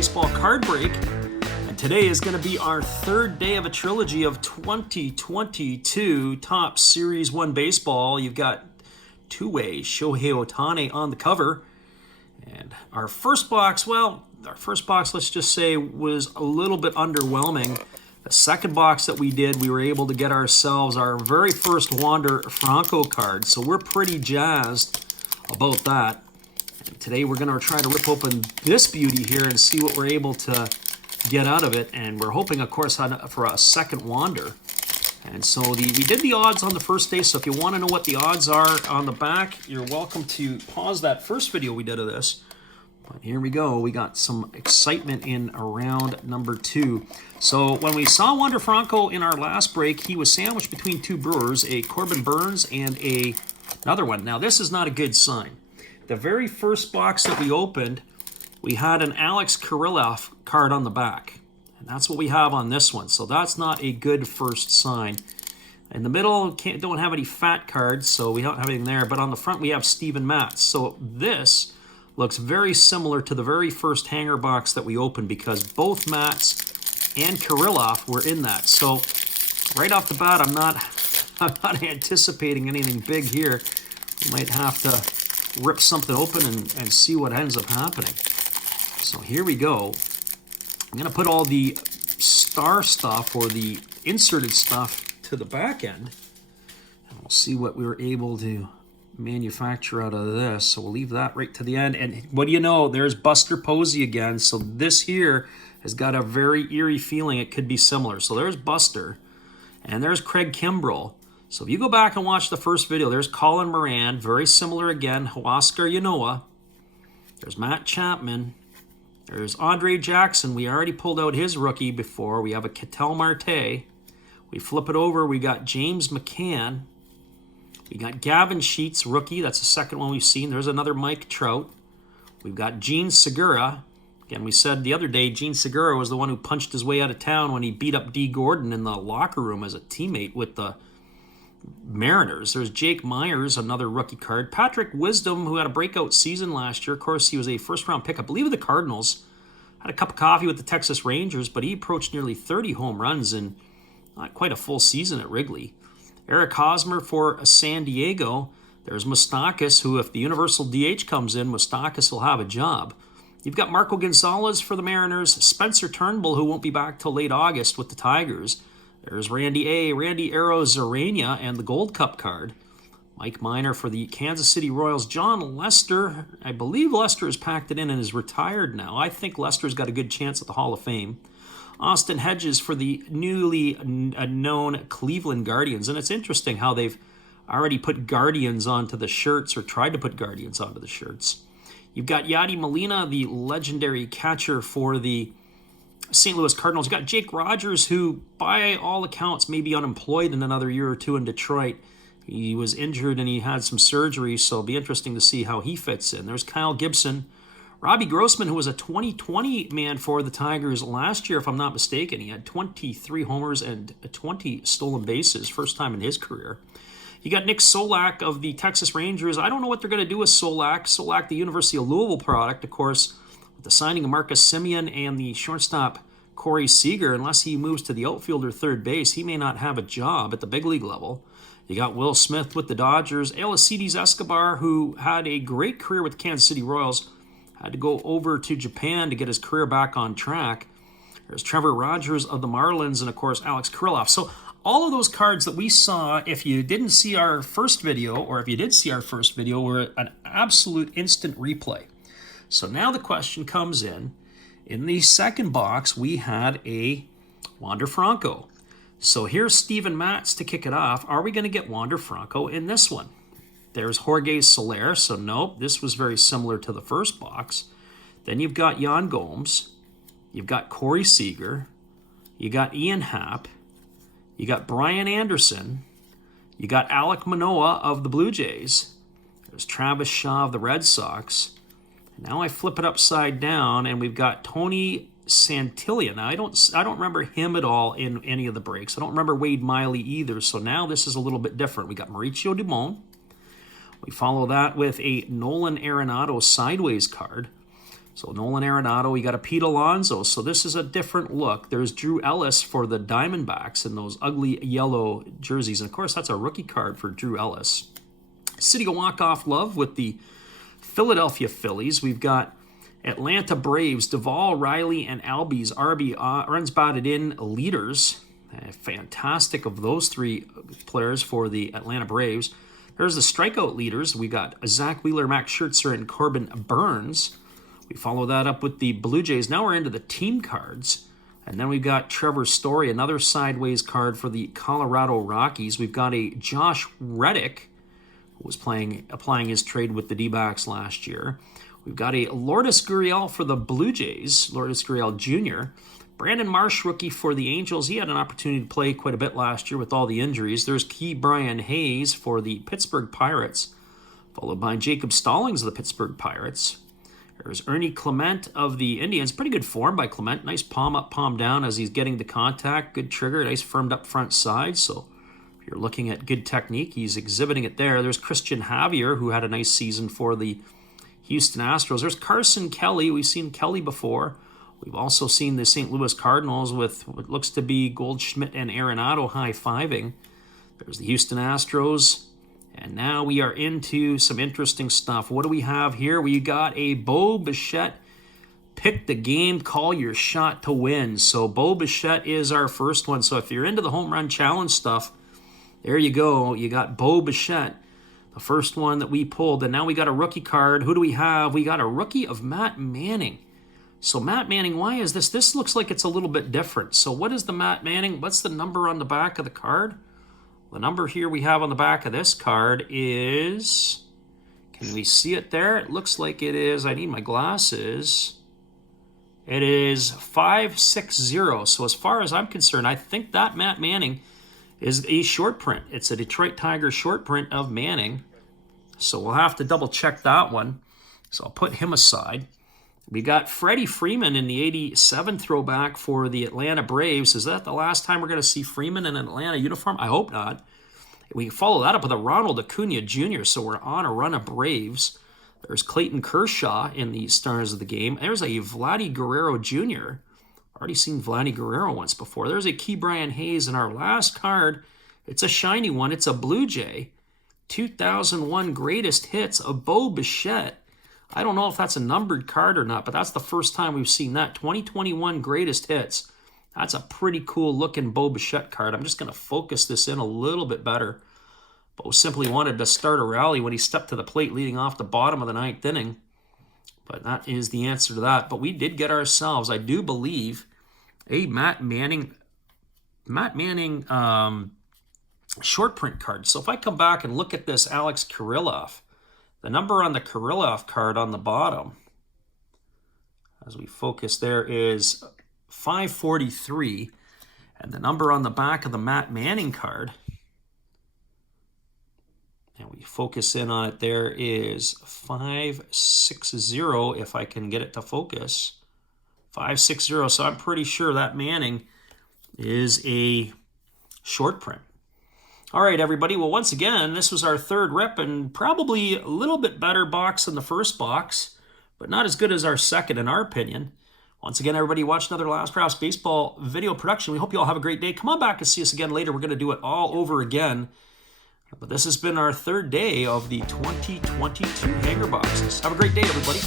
baseball card break. And today is going to be our third day of a trilogy of 2022 Topps Series 1 baseball. You've got two-way Shohei Ohtani on the cover. And our first box, let's just say, was a little bit underwhelming. The second box that we did, we were able to get ourselves our very first Wander Franco card. So we're pretty jazzed about that. And today we're going to try to rip open this beauty here and see what we're able to get out of it. And we're hoping, of course, for a second Wander. And so we did the odds on the first day. So if you want to know what the odds are on the back, you're welcome to pause that first video we did of this. But here we go. We got some excitement in round number 2. So when we saw Wander Franco in our last break, he was sandwiched between two Brewers, a Corbin Burns and another one. Now, this is not a good sign. The very first box that we opened, we had an Alex Kirilloff card on the back. And that's what we have on this one. So that's not a good first sign. In the middle, don't have any fat cards, so we don't have anything there. But on the front, we have Steven Matz. So this looks very similar to the very first hanger box that we opened because both Matz and Kirilloff were in that. So right off the bat, I'm not anticipating anything big here. We might have to rip something open and see what ends up happening. So here we go. I'm going to put all the star stuff or the inserted stuff to the back end. And we'll see what we were able to manufacture out of this. So we'll leave that right to the end. And what do you know? There's Buster Posey again. So this here has got a very eerie feeling it could be similar. So there's Buster. And there's Craig Kimbrell. So if you go back and watch the first video, there's Colin Moran. Very similar again. Huascar Ynoa. There's Matt Chapman. There's Andre Jackson. We already pulled out his rookie before. We have a Ketel Marte. We flip it over. We got James McCann. We got Gavin Sheets, rookie. That's the second one we've seen. There's another Mike Trout. We've got Gene Segura. Again, we said the other day, Gene Segura was the one who punched his way out of town when he beat up D. Gordon in the locker room as a teammate with the Mariners. There's Jake Myers, another rookie card. Patrick Wisdom, who had a breakout season last year. Of course, he was a first-round pick, I believe, of the Cardinals. Had a cup of coffee with the Texas Rangers, but he approached nearly 30 home runs in not quite a full season at Wrigley. Eric Hosmer for San Diego. There's Moustakas, who, if the universal DH comes in, Moustakas will have a job. You've got Marco Gonzalez for the Mariners. Spencer Turnbull, who won't be back till late August with the Tigers. There's Randy Arozarena and the Gold Cup card. Mike Minor for the Kansas City Royals. John Lester, I believe Lester has packed it in and is retired now. I think Lester's got a good chance at the Hall of Fame. Austin Hedges for the newly known Cleveland Guardians. And it's interesting how they've already put Guardians onto the shirts or tried to put Guardians onto the shirts. You've got Yadi Molina, the legendary catcher for the St. Louis Cardinals. You've got Jake Rogers, who by all accounts may be unemployed in another year or two in Detroit. He was injured and he had some surgery, so it'll be interesting to see how he fits in. There's Kyle Gibson. Robbie Grossman, who was a 2020 man for the Tigers last year, if I'm not mistaken. He had 23 homers and 20 stolen bases, first time in his career. You got Nick Solak of the Texas Rangers. I don't know what they're going to do with Solak. Solak, the University of Louisville product, of course, with the signing of Marcus Semien and the shortstop Corey Seager, unless he moves to the outfield or third base, he may not have a job at the big league level. You got Will Smith with the Dodgers. Alcides Escobar, who had a great career with the Kansas City Royals, had to go over to Japan to get his career back on track. There's Trevor Rogers of the Marlins, and of course, Alex Kirilloff. So all of those cards that we saw, if you didn't see our first video, or if you did see our first video, were an absolute instant replay. So now the question comes in the second box, we had a Wander Franco. So here's Steven Matz to kick it off. Are we going to get Wander Franco in this one? There's Jorge Soler, so nope, this was very similar to the first box. Then you've got Yan Gomes. You've got Corey Seager. You got Ian Happ. You got Brian Anderson. You got Alek Manoah of the Blue Jays. There's Travis Shaw of the Red Sox. Now I flip it upside down, and we've got Tony Santillan. Now, I don't remember him at all in any of the breaks. I don't remember Wade Miley either, so now this is a little bit different. We got Mauricio Dumont. We follow that with a Nolan Arenado sideways card. So Nolan Arenado, we got a Pete Alonso. So this is a different look. There's Drew Ellis for the Diamondbacks in those ugly yellow jerseys. And of course, that's a rookie card for Drew Ellis. City of Walk-Off Love with the Philadelphia Phillies. We've got Atlanta Braves, Duvall, Riley, and Albies. Runs batted in leaders. Fantastic of those three players for the Atlanta Braves. There's the strikeout leaders. We got Zach Wheeler, Max Scherzer, and Corbin Burns. We follow that up with the Blue Jays. Now we're into the team cards. And then we've got Trevor Story, another sideways card for the Colorado Rockies. We've got a Josh Reddick, who was applying his trade with the D-backs last year. We've got a Lourdes Gurriel for the Blue Jays, Lourdes Gurriel Jr. Brandon Marsh, rookie for the Angels. He had an opportunity to play quite a bit last year with all the injuries. There's Key Brian Hayes for the Pittsburgh Pirates, followed by Jacob Stallings of the Pittsburgh Pirates. There's Ernie Clement of the Indians. Pretty good form by Clement. Nice palm up, palm down as he's getting the contact. Good trigger, nice firmed up front side. So if you're looking at good technique, he's exhibiting it there. There's Christian Javier, who had a nice season for the Houston Astros. There's Carson Kelly. We've seen Kelly before. We've also seen the St. Louis Cardinals with what looks to be Goldschmidt and Arenado high-fiving. There's the Houston Astros. And now we are into some interesting stuff. What do we have here? We got a Bo Bichette pick the game, call your shot to win. So Bo Bichette is our first one. So if you're into the home run challenge stuff, there you go. You got Bo Bichette, the first one that we pulled. And now we got a rookie card. Who do we have? We got a rookie of Matt Manning. So Matt Manning, why is this? This looks like it's a little bit different. So what is the Matt Manning? What's the number on the back of the card? The number here we have on the back of this card is, can we see it there? It looks like it is, I need my glasses. It is 560. So as far as I'm concerned, I think that Matt Manning is a short print. It's a Detroit Tigers short print of Manning. So we'll have to double check that one. So I'll put him aside. We got Freddie Freeman in the 87 throwback for the Atlanta Braves. Is that the last time we're going to see Freeman in an Atlanta uniform? I hope not. We follow that up with a Ronald Acuna Jr., so we're on a run of Braves. There's Clayton Kershaw in the stars of the game. There's a Vladdy Guerrero Jr. Already seen Vladdy Guerrero once before. There's a Key Brian Hayes in our last card. It's a shiny one. It's a Blue Jay. 2001 greatest hits of Bo Bichette. I don't know if that's a numbered card or not, but that's the first time we've seen that. 2021 greatest hits. That's a pretty cool looking Bo Bichette card. I'm just going to focus this in a little bit better. Bo simply wanted to start a rally when he stepped to the plate leading off the bottom of the ninth inning. But that is the answer to that. But we did get ourselves, I do believe, a Matt Manning short print card. So if I come back and look at this Alex Kirilloff, the number on the Kirilloff card on the bottom, as we focus there, is 543. And the number on the back of the Matt Manning card, and we focus in on it there, is 560, if I can get it to focus. 560. So I'm pretty sure that Manning is a short print. All right, everybody. Well, once again, this was our third rip and probably a little bit better box than the first box, but not as good as our second, in our opinion. Once again, everybody, watch another Last Perhaps Baseball video production. We hope you all have a great day. Come on back and see us again later. We're going to do it all over again. But this has been our third day of the 2022 Hanger Boxes. Have a great day, everybody.